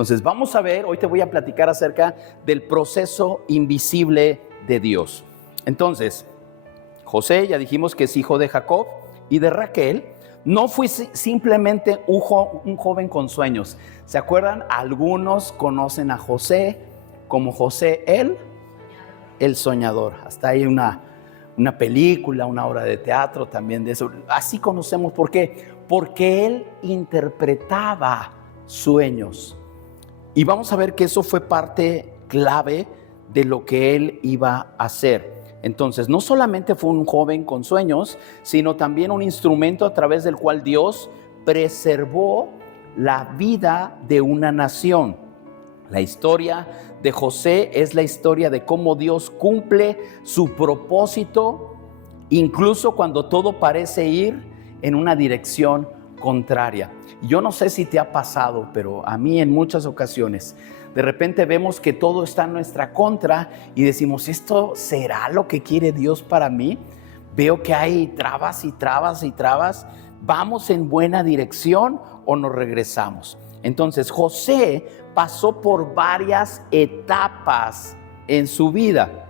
Entonces vamos a ver, hoy te voy a platicar acerca del proceso invisible de Dios. Entonces, José, ya dijimos que es hijo de Jacob y de Raquel. No fue simplemente un joven con sueños. ¿Se acuerdan? Algunos conocen a José como José el soñador. Hasta hay una película, una obra de teatro también de eso. Así conocemos. ¿Por qué? Porque él interpretaba sueños. Y vamos a ver que eso fue parte clave de lo que él iba a hacer. Entonces, no solamente fue un joven con sueños, sino también un instrumento a través del cual Dios preservó la vida de una nación. La historia de José es la historia de cómo Dios cumple su propósito, incluso cuando todo parece ir en una dirección contraria. Yo no sé si te ha pasado, pero a mí en muchas ocasiones, de repente vemos que todo está en nuestra contra y decimos, ¿esto será lo que quiere Dios para mí? Veo que hay trabas y trabas y trabas. ¿Vamos en buena dirección o nos regresamos? Entonces, José pasó por varias etapas en su vida.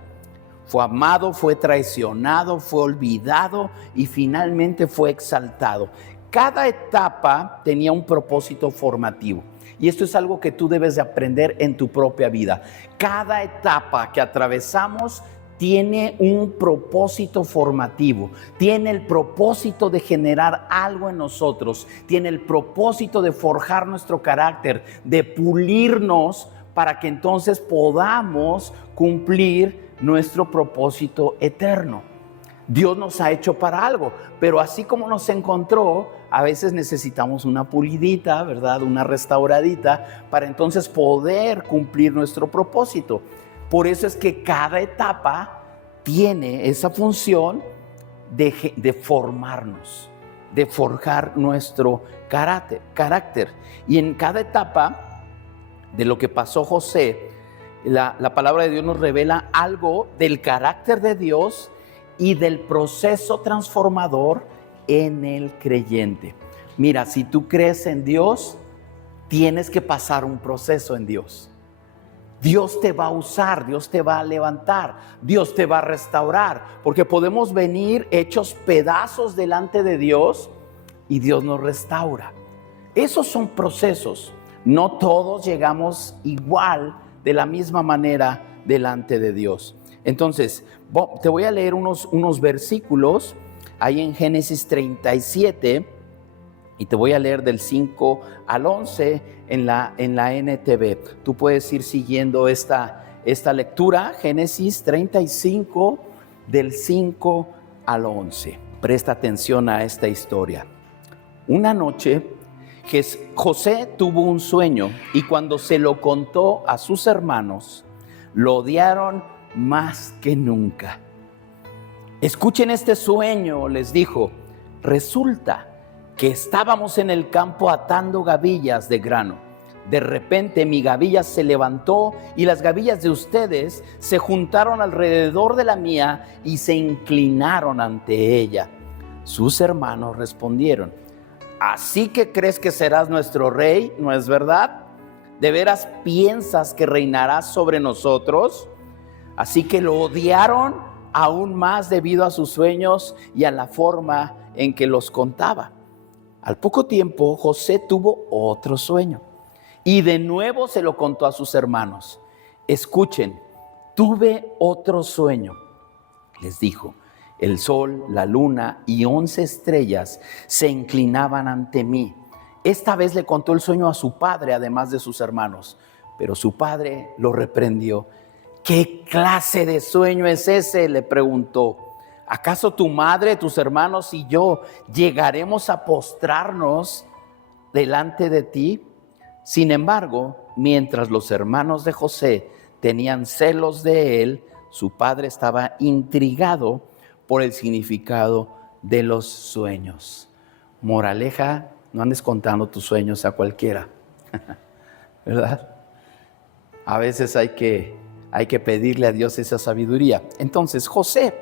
Fue amado, fue traicionado, fue olvidado y finalmente fue exaltado. Cada etapa tenía un propósito formativo. Y esto es algo que tú debes de aprender en tu propia vida. Cada etapa que atravesamos tiene un propósito formativo, tiene el propósito de generar algo en nosotros, tiene el propósito de forjar nuestro carácter, de pulirnos para que entonces podamos cumplir nuestro propósito eterno. Dios nos ha hecho para algo, pero así como nos encontró, a veces necesitamos una pulidita, ¿verdad? Una restauradita para entonces poder cumplir nuestro propósito. Por eso es que cada etapa tiene esa función de formarnos, de forjar nuestro carácter. Y en cada etapa de lo que pasó José, la palabra de Dios nos revela algo del carácter de Dios y del proceso transformador en el creyente. Mira, si tú crees en Dios, tienes que pasar un proceso en Dios. Dios te va a usar, Dios te va a levantar, Dios te va a restaurar, porque podemos venir hechos pedazos delante de Dios y Dios nos restaura. Esos son procesos. No todos llegamos igual, de la misma manera, delante de Dios. Entonces, te voy a leer unos versículos ahí en Génesis 37 y te voy a leer del 5 al 11 en la NTV. Tú puedes ir siguiendo esta lectura, Génesis 35 del 5 al 11. Presta atención a esta historia. Una noche, José tuvo un sueño y cuando se lo contó a sus hermanos, lo odiaron más que nunca. Escuchen este sueño, les dijo. Resulta que estábamos en el campo atando gavillas de grano. De repente mi gavilla se levantó y las gavillas de ustedes se juntaron alrededor de la mía y se inclinaron ante ella. Sus hermanos respondieron: ¿así que crees que serás nuestro rey, no es verdad? ¿De veras piensas que reinarás sobre nosotros? Así que lo odiaron aún más debido a sus sueños y a la forma en que los contaba. Al poco tiempo, José tuvo otro sueño y de nuevo se lo contó a sus hermanos. Escuchen, tuve otro sueño, les dijo. El sol, la luna y 11 estrellas se inclinaban ante mí. Esta vez le contó el sueño a su padre, además de sus hermanos, pero su padre lo reprendió. ¿Qué clase de sueño es ese?, le preguntó. ¿Acaso tu madre, tus hermanos y yo llegaremos a postrarnos delante de ti? Sin embargo, mientras los hermanos de José tenían celos de él, su padre estaba intrigado por el significado de los sueños. Moraleja, no andes contando tus sueños a cualquiera, ¿verdad? A veces hay que pedirle a Dios esa sabiduría. Entonces, José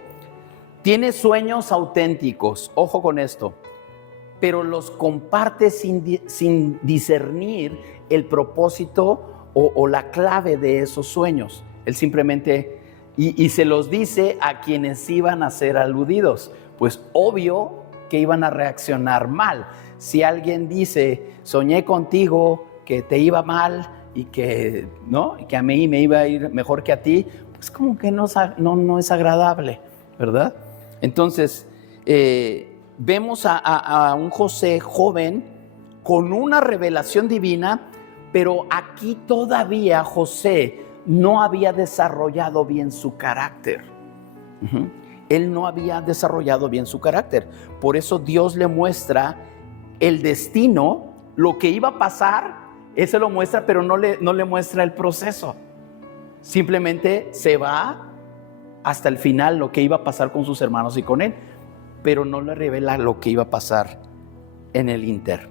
tiene sueños auténticos. Ojo con esto. pero los comparte sin discernir el propósito o la clave de esos sueños. Él simplemente, y se los dice a quienes iban a ser aludidos. Pues obvio que iban a reaccionar mal. Si alguien dice, soñé contigo, que te iba mal y que, ¿no? Y que a mí me iba a ir mejor que a ti, pues como que no es agradable, ¿verdad? Entonces, vemos a un José joven con una revelación divina, pero aquí todavía José no había desarrollado bien su carácter. Él no había desarrollado bien su carácter. Por eso Dios le muestra el destino, lo que iba a pasar, Él se lo muestra, pero no le muestra el proceso. Simplemente se va hasta el final lo que iba a pasar con sus hermanos y con él, pero no le revela lo que iba a pasar en el inter.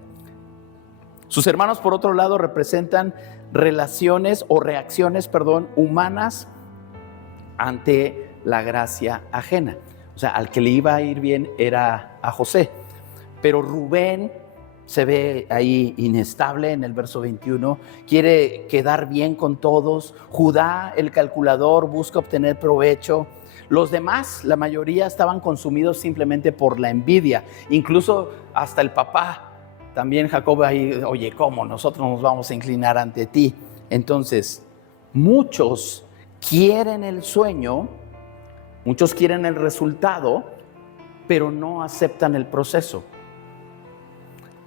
Sus hermanos, por otro lado, representan reacciones humanas ante la gracia ajena. O sea, al que le iba a ir bien era a José. Pero Rubén se ve ahí inestable en el verso 21, quiere quedar bien con todos. Judá, el calculador, busca obtener provecho. Los demás, la mayoría, estaban consumidos simplemente por la envidia. Incluso hasta el papá, también Jacob ahí, oye, ¿cómo? Nosotros nos vamos a inclinar ante ti. Entonces, muchos quieren el sueño, muchos quieren el resultado, pero no aceptan el proceso.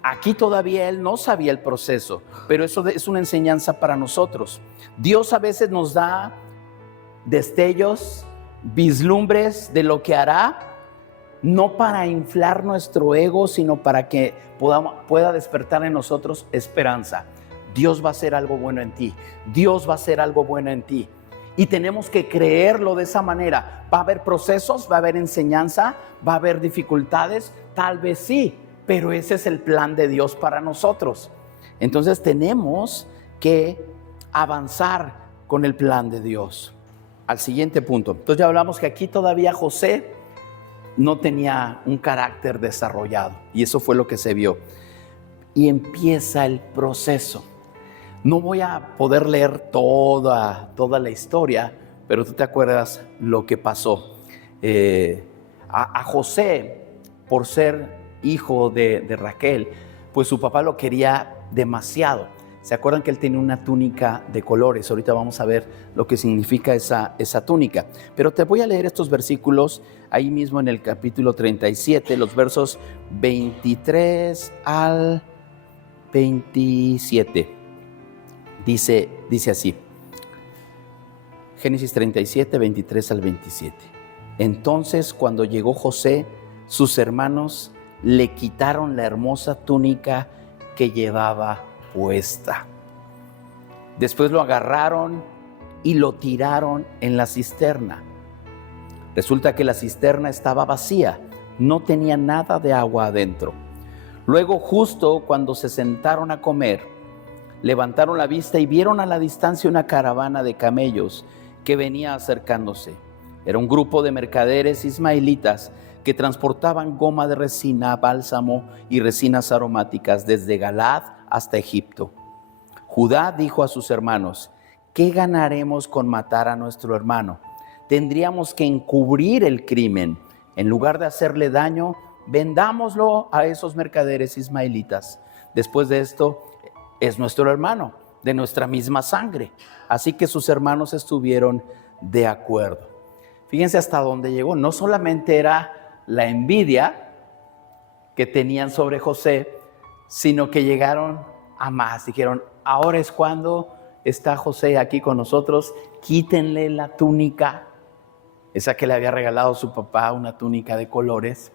Aquí todavía él no sabía el proceso, pero eso es una enseñanza para nosotros. Dios a veces nos da destellos, vislumbres de lo que hará, no para inflar nuestro ego, sino para que pueda despertar en nosotros esperanza. Dios va a hacer algo bueno en ti. Dios va a hacer algo bueno en ti. Y tenemos que creerlo de esa manera. Va a haber procesos, va a haber enseñanza, va a haber dificultades, tal vez sí, pero ese es el plan de Dios para nosotros. Entonces tenemos que avanzar con el plan de Dios. Al siguiente punto. Entonces ya hablamos que aquí todavía José no tenía un carácter desarrollado, y eso fue lo que se vio. Y empieza el proceso. No voy a poder leer toda la historia, pero tú te acuerdas lo que pasó. A José, por ser hijo de Raquel, pues su papá lo quería demasiado. ¿Se acuerdan que él tenía una túnica de colores? Ahorita vamos a ver lo que significa esa túnica. Pero te voy a leer estos versículos ahí mismo en el capítulo 37, los versos 23 al 27. Dice así, Génesis 37, 23 al 27. Entonces, cuando llegó José, sus hermanos le quitaron la hermosa túnica que llevaba puesta. Después lo agarraron y lo tiraron en la cisterna. Resulta que la cisterna estaba vacía, no tenía nada de agua adentro. Luego, justo cuando se sentaron a comer, levantaron la vista y vieron a la distancia una caravana de camellos que venía acercándose. Era un grupo de mercaderes ismaelitas que transportaban goma de resina, bálsamo y resinas aromáticas desde Galaad hasta Egipto. Judá dijo a sus hermanos: ¿qué ganaremos con matar a nuestro hermano? Tendríamos que encubrir el crimen. En lugar de hacerle daño, vendámoslo a esos mercaderes ismaelitas. Después de esto, es nuestro hermano, de nuestra misma sangre. Así que sus hermanos estuvieron de acuerdo. Fíjense hasta dónde llegó. No solamente era la envidia que tenían sobre José, sino que llegaron a más. Dijeron: ahora es cuando está José aquí con nosotros, quítenle la túnica, esa que le había regalado su papá, una túnica de colores,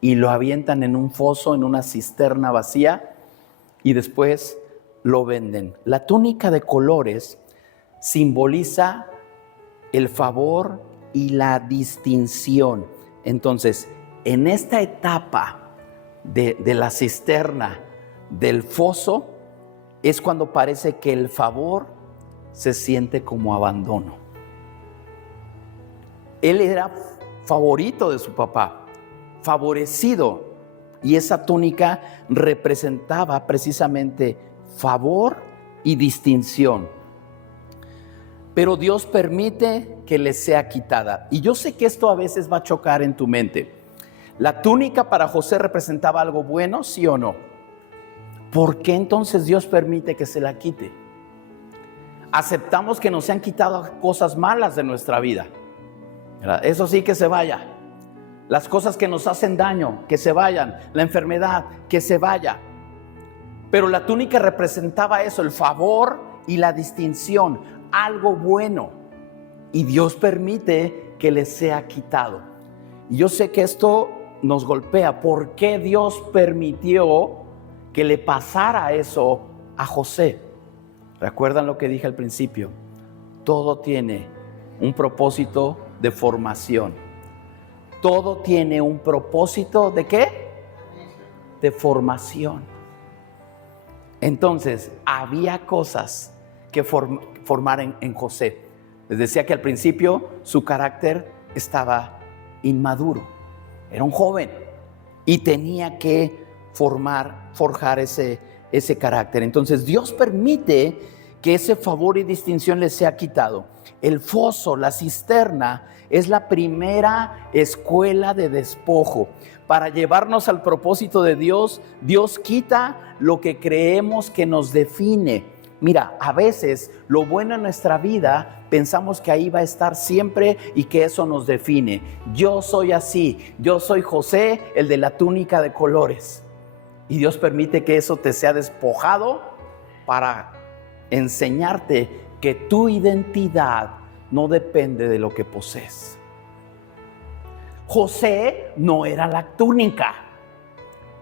y lo avientan en un foso, en una cisterna vacía, y después lo venden. La túnica de colores simboliza el favor y la distinción. Entonces, en esta etapa de la cisterna, del foso, es cuando parece que el favor se siente como abandono. Él era favorito de su papá, favorecido y esa túnica representaba precisamente favor y distinción. Pero Dios permite que le sea quitada. Y yo sé que esto a veces va a chocar en tu mente. ¿La túnica para José representaba algo bueno, sí o no? ¿Por qué entonces Dios permite que se la quite? Aceptamos que nos han quitado cosas malas de nuestra vida. Eso sí, que se vaya. Las cosas que nos hacen daño, que se vayan. La enfermedad, que se vaya. Pero la túnica representaba eso, el favor y la distinción, algo bueno. Y Dios permite que le sea quitado. Y yo sé que esto nos golpea. ¿Por qué Dios permitió que le pasara eso a José? ¿Recuerdan lo que dije al principio? Todo tiene un propósito de formación. Todo tiene un propósito ¿de qué? De formación. Entonces, había cosas que formar en José. Les decía que al principio su carácter estaba inmaduro. Era un joven y tenía que forjar ese carácter. Entonces Dios permite que ese favor y distinción le sea quitado. El foso, la cisterna, es la primera escuela de despojo. Para llevarnos al propósito de Dios, Dios quita lo que creemos que nos define. Mira, a veces lo bueno en nuestra vida pensamos que ahí va a estar siempre y que eso nos define. Yo soy así, yo soy José, el de la túnica de colores. Y Dios permite que eso te sea despojado para enseñarte que tu identidad no depende de lo que posees. José no era la túnica.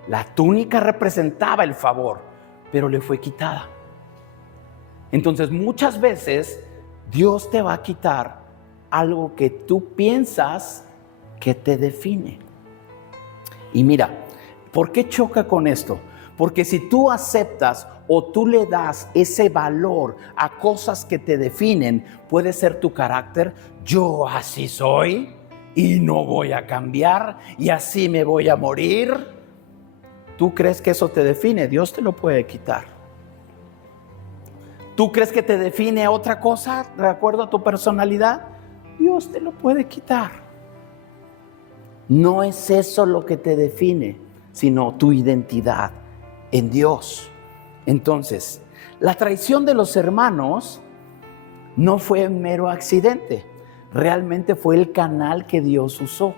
La túnica representaba el favor, pero le fue quitada. Entonces muchas veces Dios te va a quitar algo que tú piensas que te define. Y mira, ¿por qué choca con esto? Porque si tú aceptas o tú le das ese valor a cosas que te definen, puede ser tu carácter. Yo así soy y no voy a cambiar y así me voy a morir. ¿Tú crees que eso te define? Dios te lo puede quitar. ¿Tú crees que te define otra cosa de acuerdo a tu personalidad? Dios te lo puede quitar. No es eso lo que te define, sino tu identidad en Dios. Entonces, la traición de los hermanos no fue un mero accidente. Realmente fue el canal que Dios usó.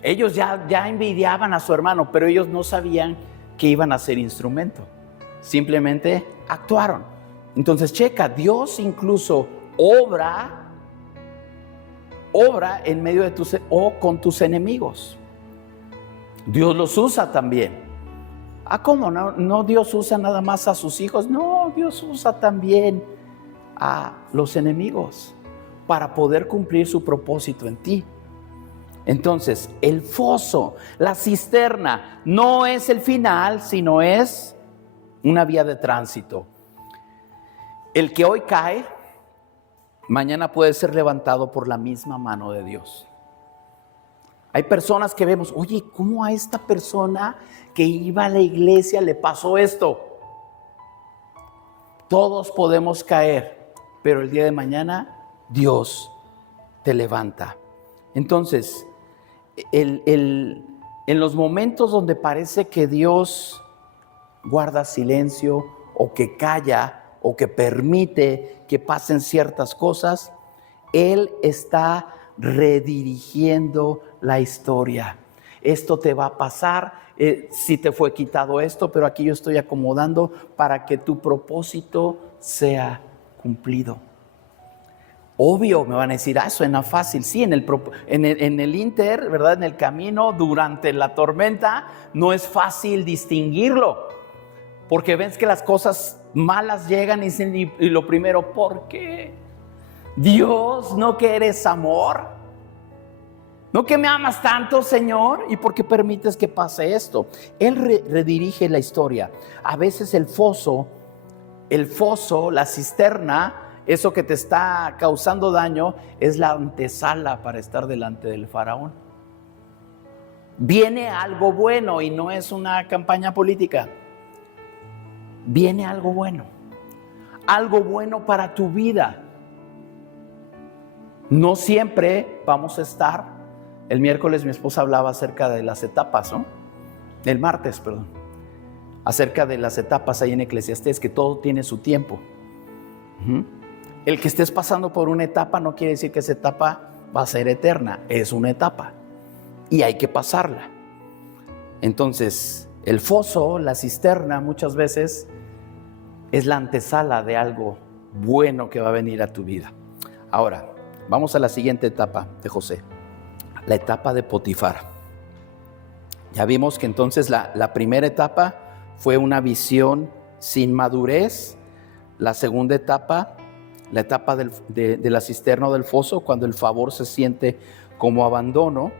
Ellos ya envidiaban a su hermano, pero ellos no sabían que iban a ser instrumento. Simplemente actuaron. Entonces, checa, Dios incluso obra en medio de con tus enemigos. Dios los usa también. ¿Cómo? No Dios usa nada más a sus hijos. No, Dios usa también a los enemigos para poder cumplir su propósito en ti. Entonces, el foso, la cisterna, no es el final, sino es una vía de tránsito. El que hoy cae, mañana puede ser levantado por la misma mano de Dios. Hay personas que vemos, oye, ¿cómo a esta persona que iba a la iglesia le pasó esto? Todos podemos caer, pero el día de mañana Dios te levanta. Entonces, en los momentos donde parece que Dios guarda silencio o que calla o que permite que pasen ciertas cosas, Él está redirigiendo la historia. Esto te va a pasar, si te fue quitado esto, pero aquí yo estoy acomodando para que tu propósito sea cumplido. Obvio, me van a decir, suena fácil. Sí, en el inter, ¿verdad? En el camino, durante la tormenta, no es fácil distinguirlo. Porque ves que las cosas malas llegan y dicen, y lo primero, ¿por qué? Dios, ¿no que eres amor? ¿No que me amas tanto, Señor? ¿Y por qué permites que pase esto? Él redirige la historia. A veces el foso, la cisterna, eso que te está causando daño, es la antesala para estar delante del faraón. Viene algo bueno y no es una campaña política. Viene algo bueno para tu vida. No siempre vamos a estar. El miércoles mi esposa hablaba acerca de las etapas, ¿no? El martes, perdón. Acerca de las etapas ahí en Eclesiastés, que todo tiene su tiempo. El que estés pasando por una etapa no quiere decir que esa etapa va a ser eterna. Es una etapa y hay que pasarla. Entonces, el foso, la cisterna, muchas veces es la antesala de algo bueno que va a venir a tu vida. Ahora, vamos a la siguiente etapa de José, la etapa de Potifar. Ya vimos que entonces la primera etapa fue una visión sin madurez. La segunda etapa, la etapa de la cisterna o del foso, cuando el favor se siente como abandono.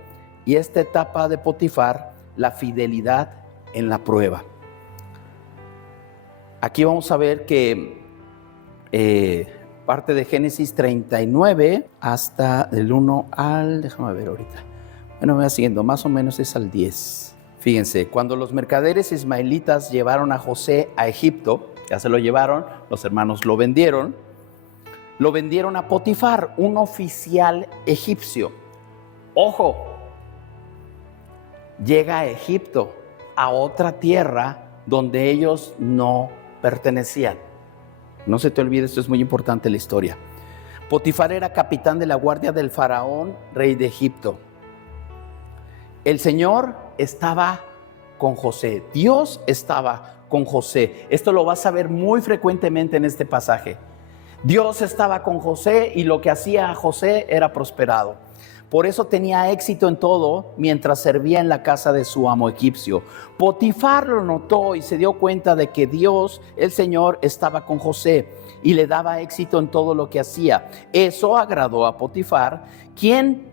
Y esta etapa de Potifar, la fidelidad en la prueba. Aquí vamos a ver que parte de Génesis 39 hasta el 1 al, déjame ver ahorita. Bueno, me va siguiendo, más o menos es al 10. Fíjense, cuando los mercaderes ismaelitas llevaron a José a Egipto, ya se lo llevaron, los hermanos lo vendieron a Potifar, un oficial egipcio. Ojo, llega a Egipto, a otra tierra donde ellos no pertenecían. No se te olvide, esto es muy importante en la historia. Potifar era capitán de la guardia del faraón, rey de Egipto. El Señor estaba con José, Dios estaba con José. Esto lo vas a ver muy frecuentemente en este pasaje. Dios estaba con José y lo que hacía a José era prosperado. Por eso tenía éxito en todo mientras servía en la casa de su amo egipcio. Potifar lo notó y se dio cuenta de que Dios, el Señor, estaba con José y le daba éxito en todo lo que hacía. Eso agradó a Potifar, quien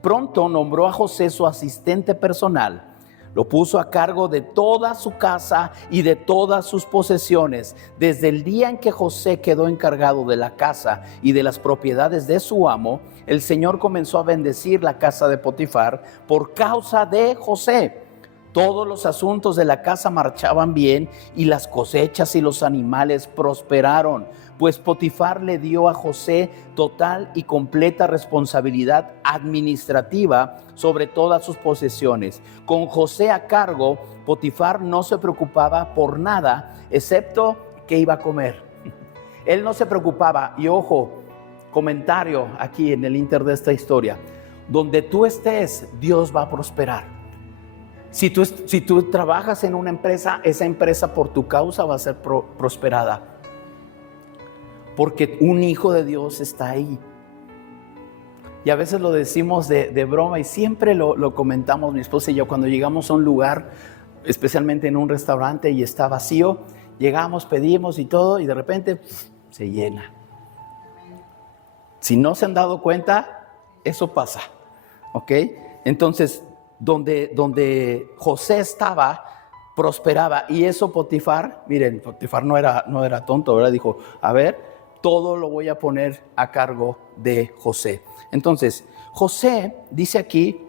pronto nombró a José su asistente personal. Lo puso a cargo de toda su casa y de todas sus posesiones. Desde el día en que José quedó encargado de la casa y de las propiedades de su amo, el Señor comenzó a bendecir la casa de Potifar por causa de José. Todos los asuntos de la casa marchaban bien y las cosechas y los animales prosperaron, pues Potifar le dio a José total y completa responsabilidad administrativa sobre todas sus posesiones. Con José a cargo, Potifar no se preocupaba por nada, excepto que iba a comer. Él no se preocupaba, y ojo, comentario aquí en el inter de esta historia, donde tú estés, Dios va a prosperar. Si tú trabajas en una empresa, esa empresa por tu causa va a ser prosperada. Porque un hijo de Dios está ahí. Y a veces lo decimos de broma y siempre lo comentamos mi esposa y yo cuando llegamos a un lugar, especialmente en un restaurante y está vacío, llegamos, pedimos y todo y de repente se llena. Si no se han dado cuenta, eso pasa. ¿Ok? Entonces, donde José estaba, prosperaba. Y eso Potifar, miren, Potifar no era tonto, ¿verdad? Dijo, a ver, todo lo voy a poner a cargo de José. Entonces, José dice aquí,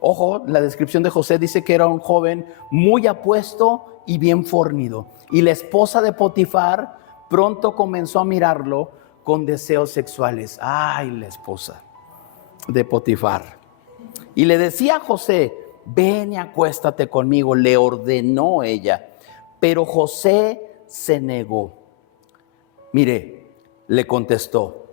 ojo, la descripción de José dice que era un joven muy apuesto y bien fornido. Y la esposa de Potifar pronto comenzó a mirarlo con deseos sexuales. Ay, la esposa de Potifar. Y le decía a José, ven y acuéstate conmigo, le ordenó ella. Pero José se negó. Mire, le contestó,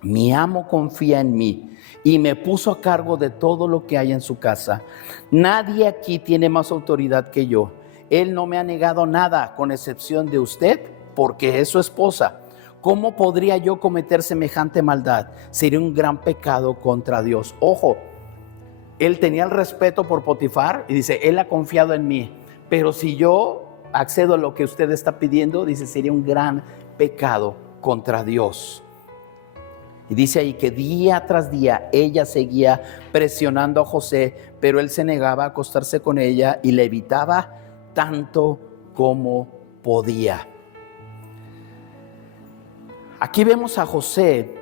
mi amo confía en mí y me puso a cargo de todo lo que hay en su casa. Nadie aquí tiene más autoridad que yo. Él no me ha negado nada, con excepción de usted, porque es su esposa. ¿Cómo podría yo cometer semejante maldad? Sería un gran pecado contra Dios. Ojo, él tenía el respeto por Potifar y dice, él ha confiado en mí. Pero si yo accedo a lo que usted está pidiendo, dice, sería un gran pecado contra Dios. Y dice ahí que día tras día ella seguía presionando a José, pero él se negaba a acostarse con ella y le evitaba tanto como podía. Aquí vemos a José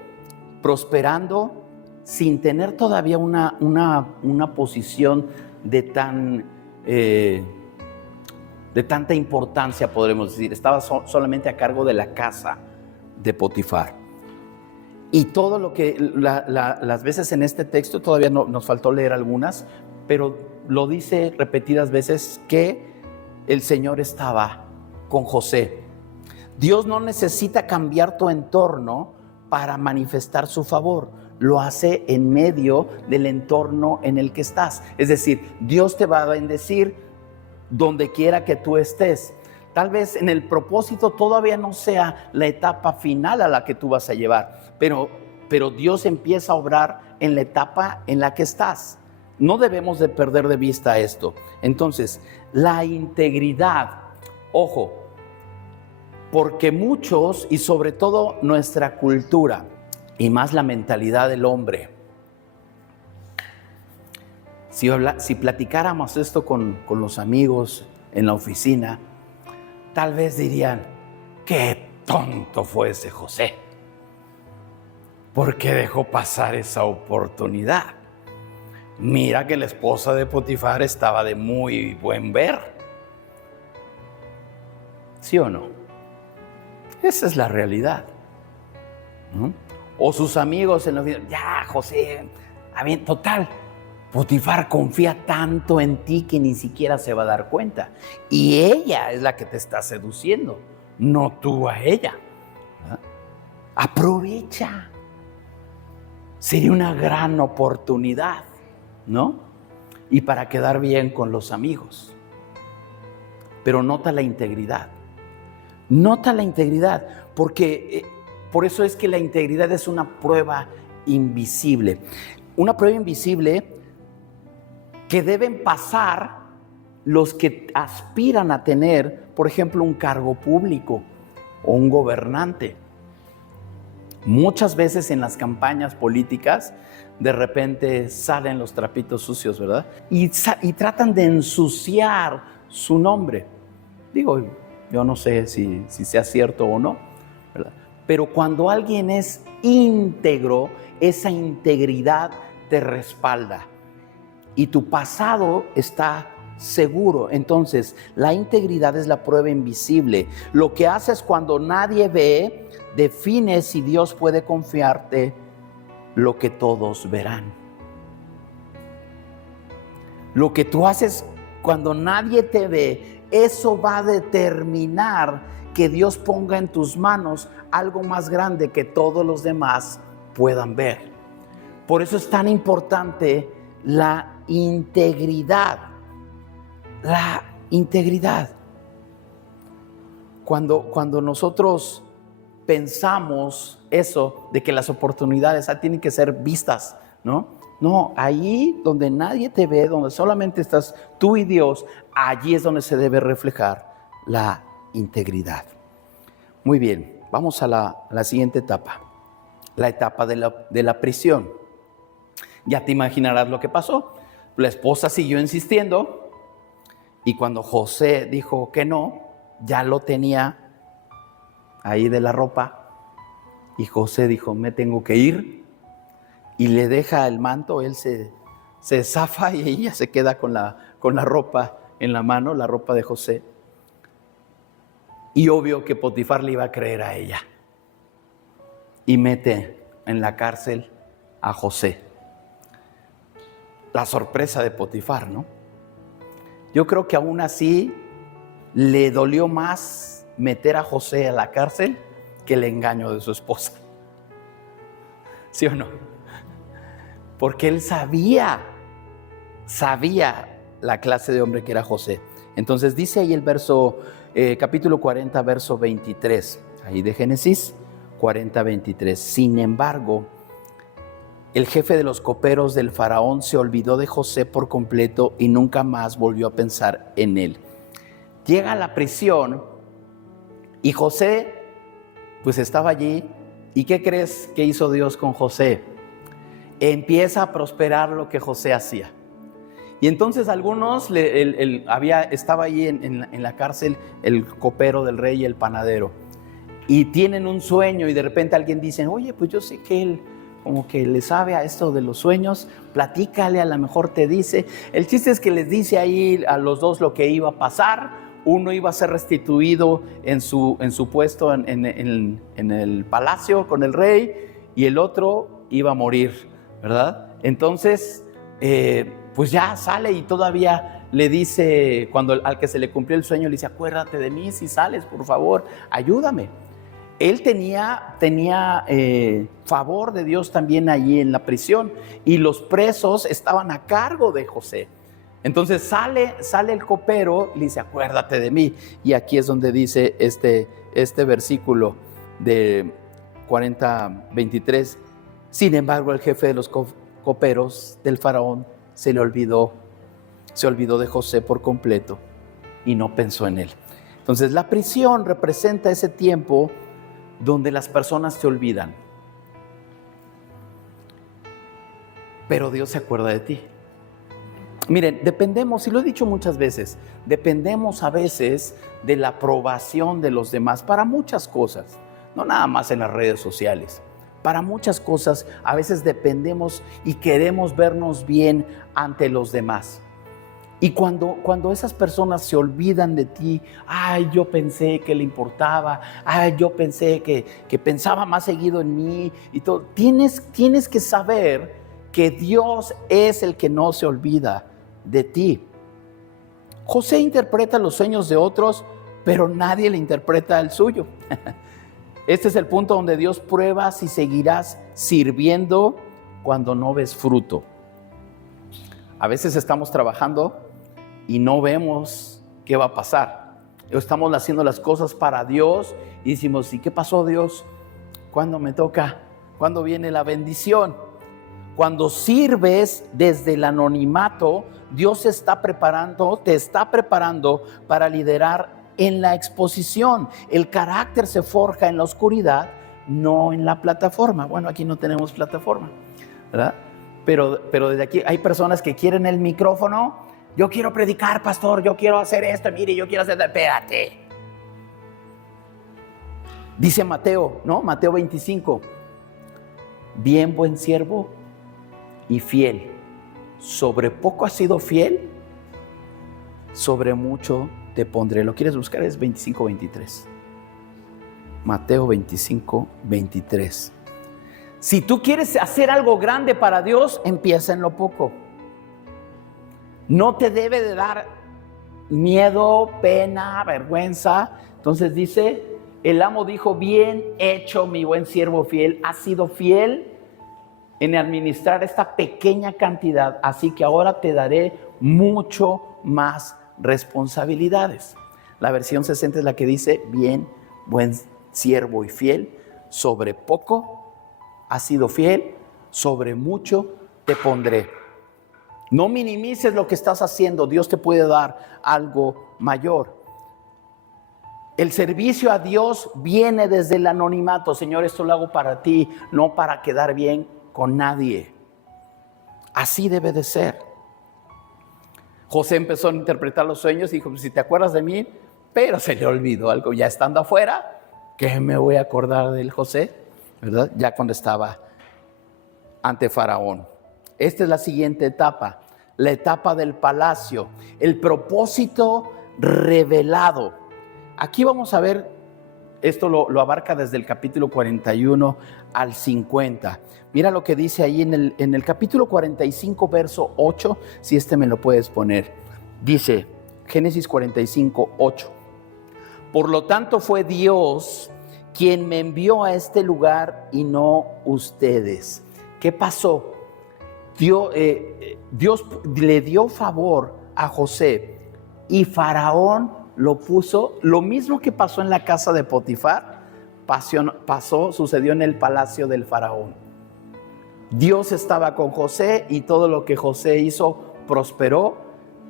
prosperando sin tener todavía una posición de tanta importancia, podremos decir. Estaba solamente a cargo de la casa de Potifar. Y todo lo que, las veces en este texto, todavía nos faltó leer algunas, pero lo dice repetidas veces que el Señor estaba con José. Dios no necesita cambiar tu entorno para manifestar su favor. Lo hace en medio del entorno en el que estás. Es decir, Dios te va a bendecir donde quiera que tú estés. Tal vez en el propósito todavía no sea la etapa final a la que tú vas a llevar, pero Dios empieza a obrar en la etapa en la que estás. No debemos de perder de vista esto. Entonces, la integridad, ojo, porque muchos, y sobre todo nuestra cultura, y más la mentalidad del hombre, si platicáramos esto con los amigos en la oficina, tal vez dirían, qué tonto fue ese José, ¿por qué dejó pasar esa oportunidad? Mira que la esposa de Potifar estaba de muy buen ver. ¿Sí o no? Esa es la realidad, ¿no? O sus amigos en la vida, ya José, total, Potifar confía tanto en ti que ni siquiera se va a dar cuenta. Y ella es la que te está seduciendo, no tú a ella. ¿No? Aprovecha. Sería una gran oportunidad, ¿no? Y para quedar bien con los amigos. Pero nota la integridad. Nota la integridad, porque por eso es que la integridad es una prueba invisible. Una prueba invisible que deben pasar los que aspiran a tener, por ejemplo, un cargo público o un gobernante. Muchas veces en las campañas políticas, de repente salen los trapitos sucios, ¿verdad? Y tratan de ensuciar su nombre. Digo, yo no sé si sea cierto o no, ¿verdad? Pero cuando alguien es íntegro, esa integridad te respalda y tu pasado está seguro. Entonces, la integridad es la prueba invisible. Lo que haces cuando nadie ve, define si Dios puede confiarte lo que todos verán. Lo que tú haces cuando nadie te ve, eso va a determinar que Dios ponga en tus manos algo más grande que todos los demás puedan ver. Por eso es tan importante la integridad. La integridad. Cuando nosotros pensamos eso de que las oportunidades tienen que ser vistas, ¿no? No, ahí donde nadie te ve, donde solamente estás tú y Dios, allí es donde se debe reflejar la integridad. Muy bien, vamos a la siguiente etapa, la etapa de la prisión. Ya te imaginarás lo que pasó. La esposa siguió insistiendo y cuando José dijo que no, ya lo tenía ahí de la ropa y José dijo, me tengo que ir, y le deja el manto. Él se zafa y ella se queda con la ropa en la mano, la ropa de José. Y obvio que Potifar le iba a creer a ella y mete en la cárcel a José. La sorpresa de Potifar, ¿no? Yo creo que aún así le dolió más meter a José a la cárcel que el engaño de su esposa. ¿Sí o no? Porque él sabía la clase de hombre que era José. Entonces dice ahí el capítulo 40, verso 23, ahí de Génesis 40, 23. Sin embargo, el jefe de los coperos del faraón se olvidó de José por completo y nunca más volvió a pensar en él. Llega a la prisión y José pues estaba allí. ¿Y qué crees que hizo Dios con José? Empieza a prosperar lo que José hacía. Y entonces algunos, estaba allí en la cárcel el copero del rey y el panadero. Y tienen un sueño y de repente alguien dice, oye, pues yo sé que él como que le sabe a esto de los sueños, platícale, a lo mejor te dice. El chiste es que les dice ahí a los dos lo que iba a pasar. Uno iba a ser restituido en su puesto en el palacio con el rey, y el otro iba a morir, ¿verdad? Entonces, pues ya sale y todavía le dice, cuando al que se le cumplió el sueño, le dice, acuérdate de mí si sales, por favor, ayúdame. Él tenía favor de Dios también allí en la prisión, y los presos estaban a cargo de José. Entonces sale el copero y le dice, acuérdate de mí. Y aquí es donde dice este versículo de 40:23. Sin embargo, el jefe de los coperos del faraón se olvidó de José por completo y no pensó en él. Entonces la prisión representa ese tiempo donde las personas se olvidan, pero Dios se acuerda de ti. Miren, dependemos, y lo he dicho muchas veces, dependemos a veces de la aprobación de los demás para muchas cosas, no nada más en las redes sociales. Para muchas cosas a veces dependemos y queremos vernos bien ante los demás. Y cuando esas personas se olvidan de ti, ay, yo pensé que le importaba, ay, yo pensé que pensaba más seguido en mí y todo. Tienes que saber que Dios es el que no se olvida de ti. José interpreta los sueños de otros, pero nadie le interpreta el suyo. Este es el punto donde Dios prueba si seguirás sirviendo cuando no ves fruto. A veces estamos trabajando y no vemos qué va a pasar. Estamos haciendo las cosas para Dios y decimos, ¿y qué pasó, Dios? ¿Cuándo me toca? ¿Cuándo viene la bendición? Cuando sirves desde el anonimato, Dios te está preparando para liderar en la exposición. El carácter se forja en la oscuridad, no en la plataforma. Bueno, aquí no tenemos plataforma, ¿verdad? Pero desde aquí hay personas que quieren el micrófono. Yo quiero predicar, pastor, yo quiero hacer esto, mire, yo quiero hacer... Espérate. Dice Mateo, ¿no? Mateo 25. Bien, buen siervo y fiel. Sobre poco has sido fiel, sobre mucho te pondré. ¿Lo quieres buscar? Es 25:23. Mateo 25:23. Si tú quieres hacer algo grande para Dios, empieza en lo poco. No te debe de dar miedo, pena, vergüenza. Entonces dice, el amo dijo, bien hecho mi buen siervo fiel, has sido fiel en administrar esta pequeña cantidad, así que ahora te daré mucho más responsabilidades. La versión 60 es la que dice, bien, buen siervo y fiel, sobre poco has sido fiel, sobre mucho te pondré. No minimices lo que estás haciendo, Dios te puede dar algo mayor. El servicio a Dios viene desde el anonimato. Señor, esto lo hago para ti, no para quedar bien con nadie. Así debe de ser. José empezó a interpretar los sueños y dijo, si te acuerdas de mí, pero se le olvidó algo. Ya estando afuera, ¿qué me voy a acordar del José? ¿Verdad? Ya cuando estaba ante Faraón. Esta es la siguiente etapa, la etapa del palacio, el propósito revelado. Aquí vamos a ver, esto lo abarca desde el capítulo 41 al 50. Mira lo que dice ahí en el capítulo 45, verso 8, si me lo puedes poner. Dice, Génesis 45, 8. Por lo tanto fue Dios quien me envió a este lugar y no ustedes. ¿Qué pasó? Dios le dio favor a José y Faraón lo puso, lo mismo que pasó en la casa de Potifar, sucedió en el palacio del Faraón. Dios estaba con José y todo lo que José hizo prosperó,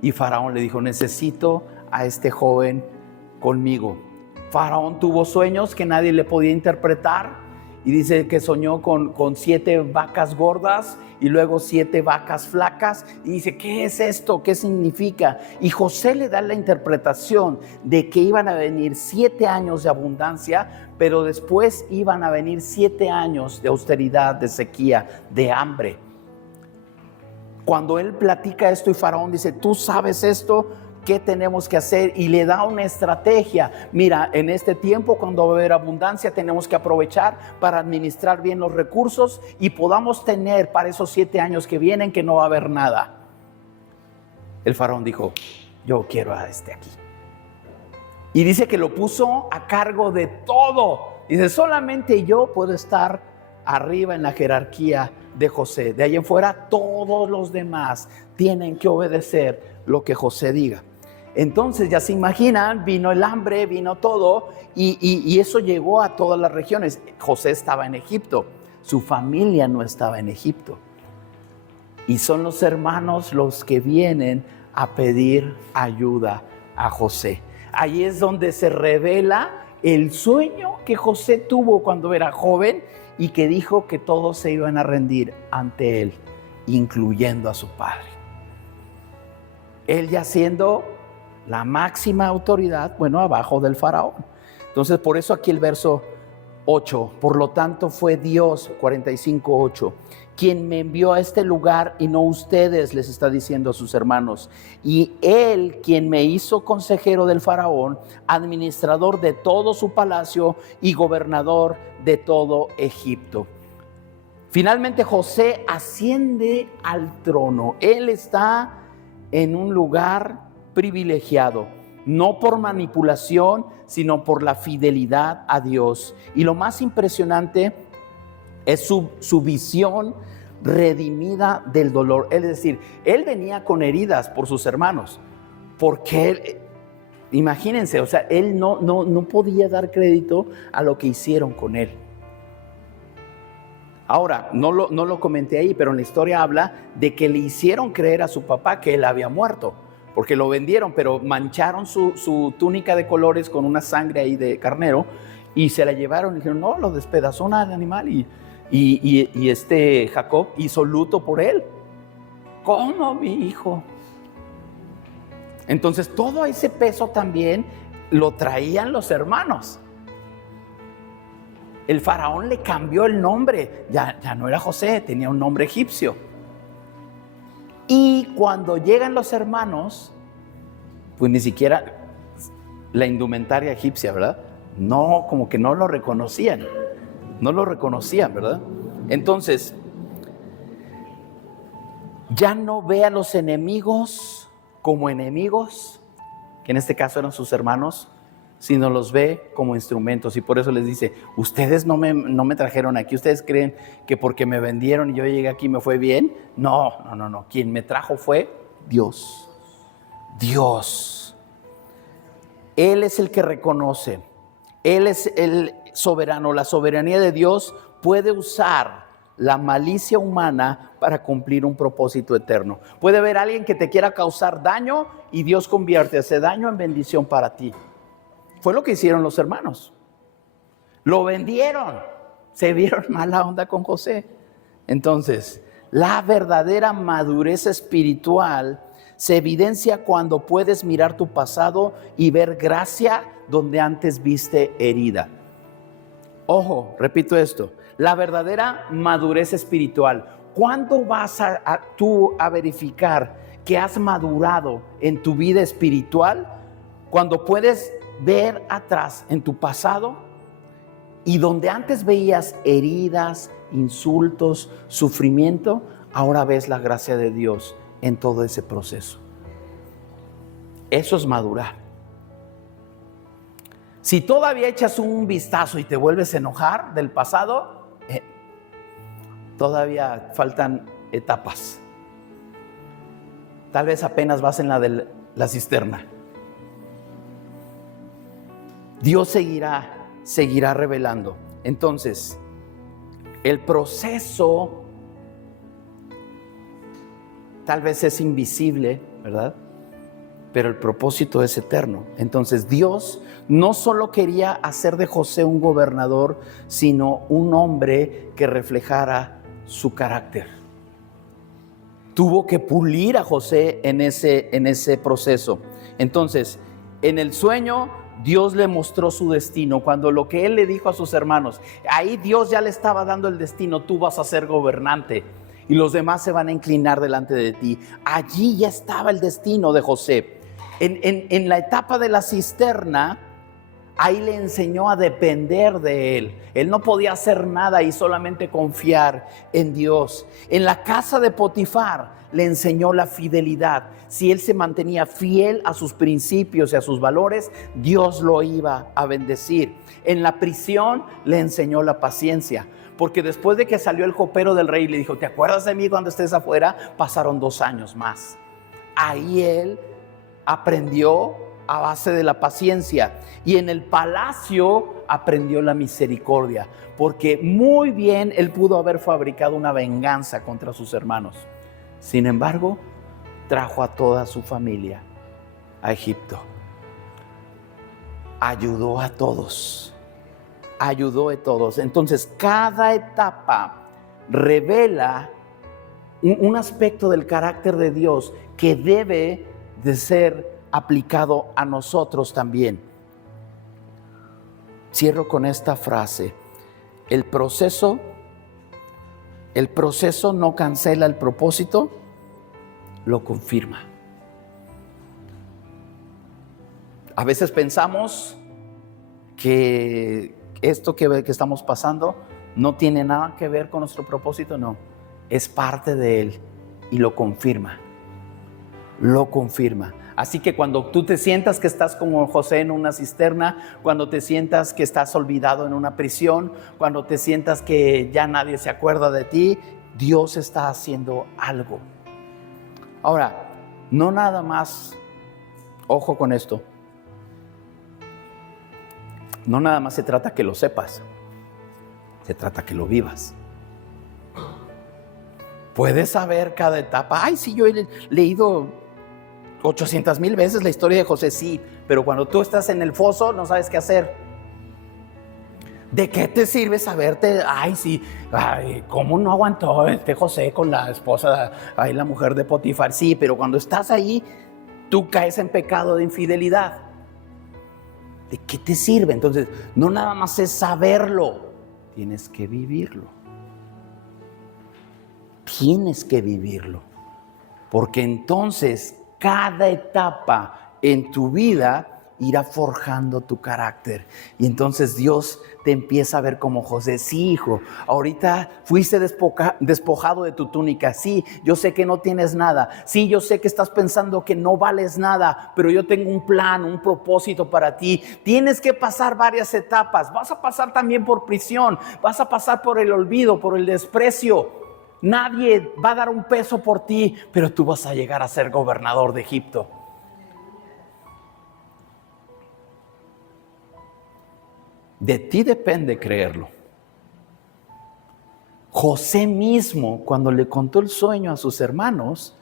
y Faraón le dijo, necesito a este joven conmigo. Faraón tuvo sueños que nadie le podía interpretar y dice que soñó con 7 vacas gordas y luego 7 vacas flacas, y dice, ¿qué es esto? ¿Qué significa? Y José le da la interpretación de que iban a venir 7 años de abundancia, pero después iban a venir 7 años de austeridad, de sequía, de hambre. Cuando él platica esto y Faraón dice, ¿tú sabes esto? ¿Qué tenemos que hacer? Y le da una estrategia. Mira, en este tiempo, cuando va a haber abundancia, tenemos que aprovechar para administrar bien los recursos y podamos tener para esos 7 años que vienen que no va a haber nada. El Faraón dijo, yo quiero a este aquí. Y dice que lo puso a cargo de todo. Dice, solamente yo puedo estar arriba en la jerarquía de José. De ahí en fuera, todos los demás tienen que obedecer lo que José diga. Entonces ya se imaginan, vino el hambre, vino todo y eso llegó a todas las regiones. José estaba en Egipto, su familia no estaba en Egipto. Y son los hermanos los que vienen a pedir ayuda a José. Ahí es donde se revela el sueño que José tuvo cuando era joven y que dijo que todos se iban a rendir ante él, incluyendo a su padre. Él ya siendo la máxima autoridad, bueno, abajo del faraón. Entonces, por eso aquí el verso 8, por lo tanto fue Dios, 45:8, quien me envió a este lugar y no ustedes, les está diciendo a sus hermanos. Y él quien me hizo consejero del faraón, administrador de todo su palacio y gobernador de todo Egipto. Finalmente José asciende al trono. Él está en un lugar privilegiado, no por manipulación, sino por la fidelidad a Dios. Y lo más impresionante es su visión redimida del dolor. Es decir, él venía con heridas por sus hermanos, porque él, imagínense, o sea, él no podía dar crédito a lo que hicieron con él. Ahora, no lo comenté ahí, pero en la historia habla de que le hicieron creer a su papá que él había muerto, porque lo vendieron, pero mancharon su túnica de colores con una sangre ahí de carnero y se la llevaron y dijeron, no, lo despedazó un animal y Jacob hizo luto por él. ¿Cómo, mi hijo? Entonces todo ese peso también lo traían los hermanos. El faraón le cambió el nombre, ya no era José, tenía un nombre egipcio. Y cuando llegan los hermanos, pues ni siquiera la indumentaria egipcia, ¿verdad? No, como que no lo reconocían, ¿verdad? Entonces, ya no ve a los enemigos como enemigos, que en este caso eran sus hermanos, sino los ve como instrumentos. Y por eso les dice, ustedes no me trajeron aquí, ustedes creen que porque me vendieron y yo llegué aquí me fue bien. No, quien me trajo fue Dios. Él es el que reconoce, Él es el soberano. La soberanía de Dios puede usar la malicia humana para cumplir un propósito eterno. Puede haber alguien que te quiera causar daño y Dios convierte ese daño en bendición para ti. Fue lo que hicieron los hermanos. Lo vendieron. Se vieron mala onda con José. Entonces, la verdadera madurez espiritual se evidencia cuando puedes mirar tu pasado y ver gracia donde antes viste herida. Ojo, repito esto. La verdadera madurez espiritual. ¿Cuándo vas tú a verificar que has madurado en tu vida espiritual? Cuando puedes ver atrás en tu pasado y donde antes veías heridas, insultos, sufrimiento, ahora ves la gracia de Dios en todo ese proceso. Eso es madurar. Si todavía echas un vistazo y te vuelves a enojar del pasado, todavía faltan etapas. Tal vez apenas vas en la de la cisterna. Dios seguirá revelando. Entonces, el proceso tal vez es invisible, ¿verdad? pero el propósito es eterno. Entonces Dios no solo quería hacer de José un gobernador, sino un hombre que reflejara su carácter. Tuvo que pulir a José en ese proceso. Entonces, en el sueño, Dios le mostró su destino. Cuando lo que él le dijo a sus hermanos, ahí Dios ya le estaba dando el destino: tú vas a ser gobernante y los demás se van a inclinar delante de ti. Allí ya estaba el destino de José. En la etapa de la cisterna, ahí le enseñó a depender de él. Él no podía hacer nada y solamente confiar en Dios. En la casa de Potifar le enseñó la fidelidad. Si él se mantenía fiel a sus principios y a sus valores, Dios lo iba a bendecir. En la prisión le enseñó la paciencia, porque después de que salió el copero del rey, le dijo: ¿te acuerdas de mí cuando estés afuera? Pasaron 2 años más. Ahí él aprendió a base de la paciencia, y en el palacio aprendió la misericordia, porque muy bien él pudo haber fabricado una venganza contra sus hermanos. Sin embargo, trajo a toda su familia a Egipto. Ayudó a todos. Entonces, cada etapa revela un aspecto del carácter de Dios que debe de ser aplicado a nosotros también. Cierro con esta frase: el proceso no cancela el propósito, lo confirma. A veces pensamos que esto que estamos pasando no tiene nada que ver con nuestro propósito. No, es parte de él y lo confirma. Así que cuando tú te sientas que estás como José en una cisterna, cuando te sientas que estás olvidado en una prisión, cuando te sientas que ya nadie se acuerda de ti, Dios está haciendo algo. Ahora, no nada más, ojo con esto, no nada más se trata que lo sepas, se trata que lo vivas. Puedes saber cada etapa. Ay, sí, yo he leído 800,000 veces la historia de José, sí, pero cuando tú estás en el foso no sabes qué hacer. ¿De qué te sirve saberte? Ay, sí, ay, ¿cómo no aguantó José con la esposa, ay, la mujer de Potifar? Sí, pero cuando estás ahí, tú caes en pecado de infidelidad. ¿De qué te sirve? Entonces, no nada más es saberlo, tienes que vivirlo. Porque entonces cada etapa en tu vida irá forjando tu carácter. Y entonces Dios te empieza a ver como José. Sí, hijo, ahorita fuiste despojado de tu túnica. Sí, yo sé que no tienes nada. Sí, yo sé que estás pensando que no vales nada, pero yo tengo un plan, un propósito para ti. Tienes que pasar varias etapas. Vas a pasar también por prisión. Vas a pasar por el olvido, por el desprecio. Nadie va a dar un peso por ti, pero tú vas a llegar a ser gobernador de Egipto. De ti depende creerlo. José mismo, cuando le contó el sueño a sus hermanos,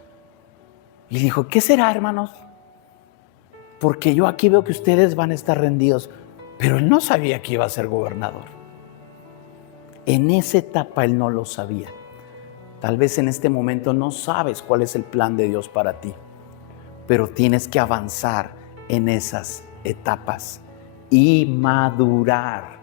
y dijo: ¿qué será, hermanos? Porque yo aquí veo que ustedes van a estar rendidos. Pero él no sabía que iba a ser gobernador. En esa etapa él no lo sabía. Tal vez en este momento no sabes cuál es el plan de Dios para ti, pero tienes que avanzar en esas etapas y madurar.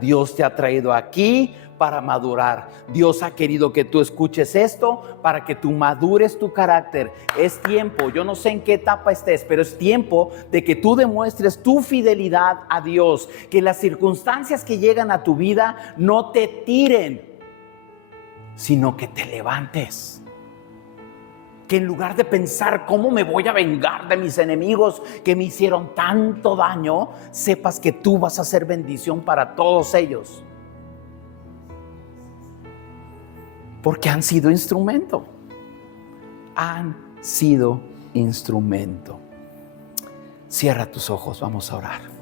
Dios te ha traído aquí para madurar. Dios ha querido que tú escuches esto para que tú madures tu carácter. Es tiempo, yo no sé en qué etapa estés, pero es tiempo de que tú demuestres tu fidelidad a Dios. Que las circunstancias que llegan a tu vida no te tiren, sino que te levantes. Que en lugar de pensar cómo me voy a vengar de mis enemigos que me hicieron tanto daño, sepas que tú vas a ser bendición para todos ellos. Porque han sido instrumento. Cierra tus ojos, vamos a orar.